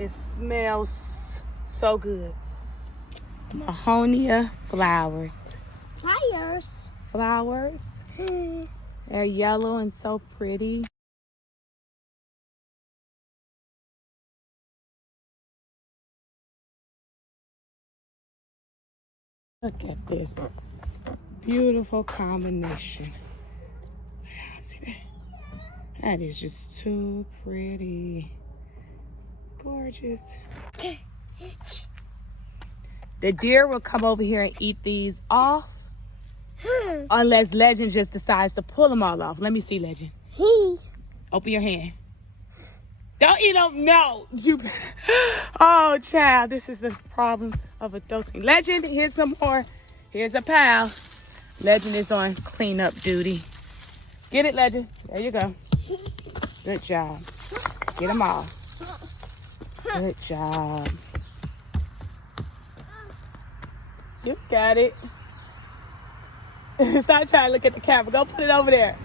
It smells so good. Mahonia flowers. Flowers. They're yellow and so pretty. Look at this beautiful combination. See that? That is just too pretty. Gorgeous. The deer will come over here and eat these off. Unless Legend just decides to pull them all off. Let me see, Legend. Open your hand. Don't eat them. No. You better. Oh, child. This is the problems of adulting. Legend, here's some more. Here's a pal. Legend is on cleanup duty. Get it, Legend. There you go. Good job. Get them all. Good job. You got it. Stop trying to look at the camera. Go put it over there.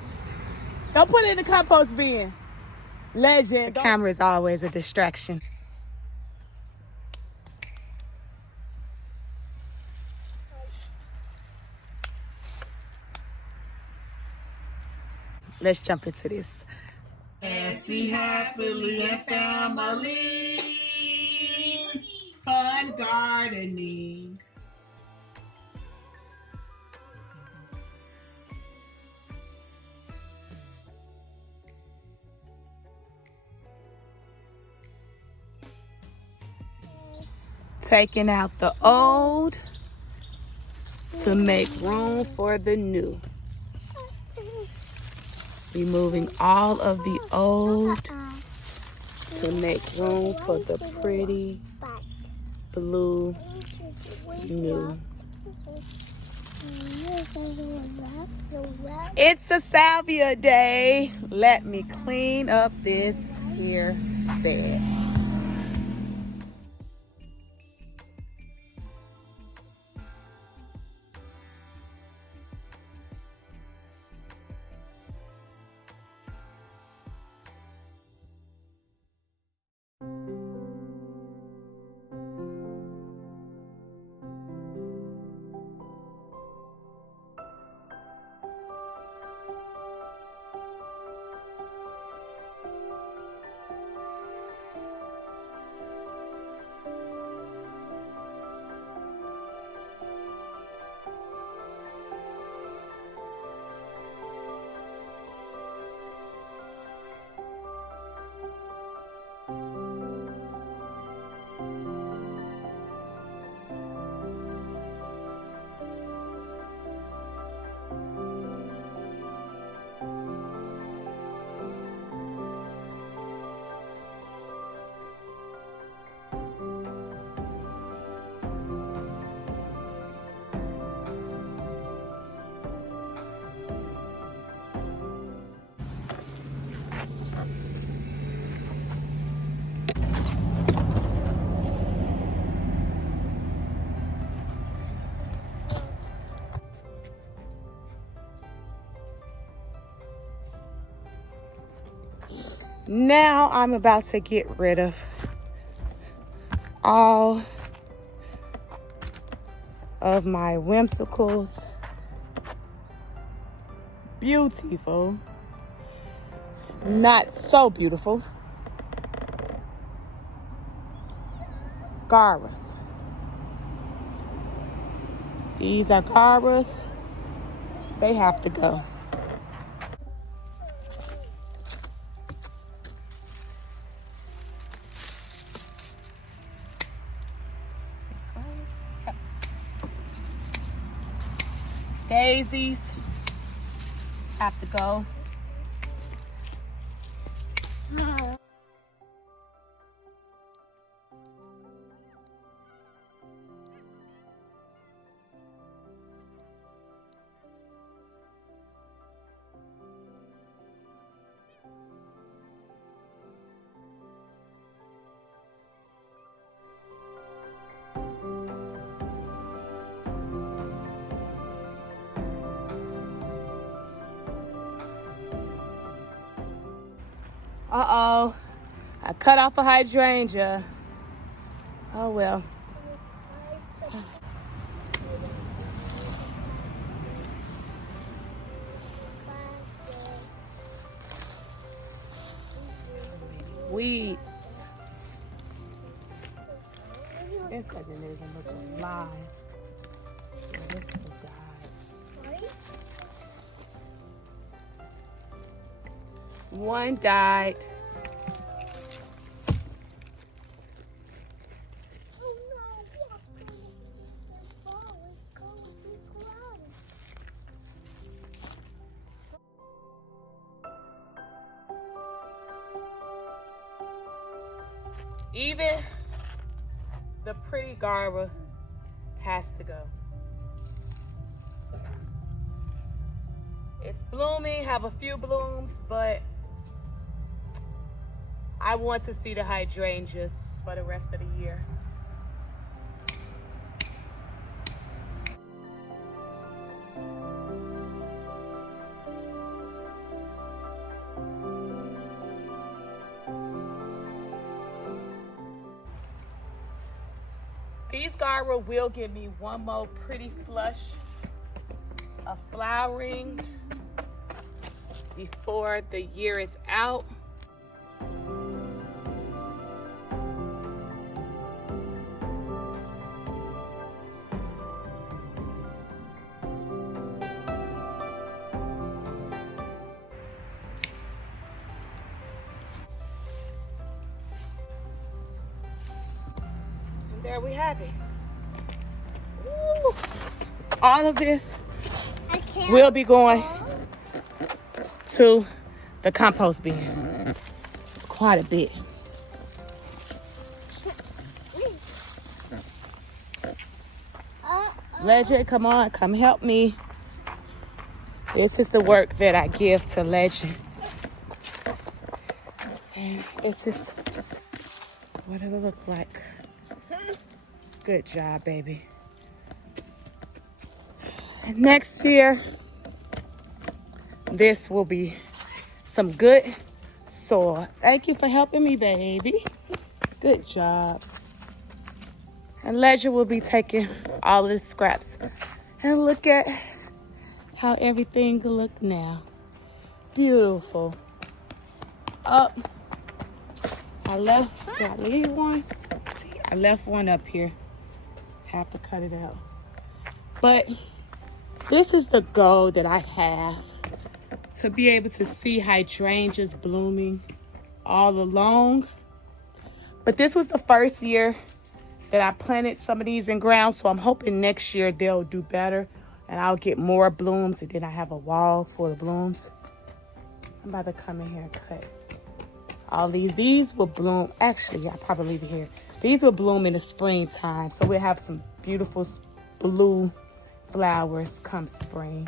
Go put it in the compost bin. Legend. The camera is always a distraction. Let's jump into this. Happy, happily, and family. Fun gardening. Taking out the old to make room for the new. Removing all of the old to make room for the pretty blue new. It's a salvia day. Let me clean up this here bed. Now I'm about to get rid of all of my whimsicals. Beautiful. Not so beautiful. Garas. These are garas. They have to go. Daisies have to go. Uh-oh, I cut off a hydrangea. Oh well. Weeds. This doesn't even look alive. Yeah, this will die. One died. Even the pretty garba has to go. It's blooming, have a few blooms, but I want to see the hydrangeas for the rest of the year. These garba will give me one more pretty flush of flowering before the year is out. And there we have it. Woo. All of this will be going to the compost bin. It's quite a bit. Legend, come on, come help me. This is the work that I give to Legend. And it's just what it'll look like. Good job, baby. And next year, this will be some good soil. Thank you for helping me, baby. Good job. And Legend will be taking all of the scraps. And look at how everything look now. Beautiful. Up. I left, did I leave one? See, I left one up here. Have to cut it out. But this is the goal that I have, to be able to see hydrangeas blooming all along. But this was the first year that I planted some of these in ground, so I'm hoping next year they'll do better and I'll get more blooms, and then I have a wall full of blooms. I'm about to come in here and cut all these. These will bloom, actually, I'll probably leave it here. These will bloom in the springtime, so we'll have some beautiful blue flowers come spring.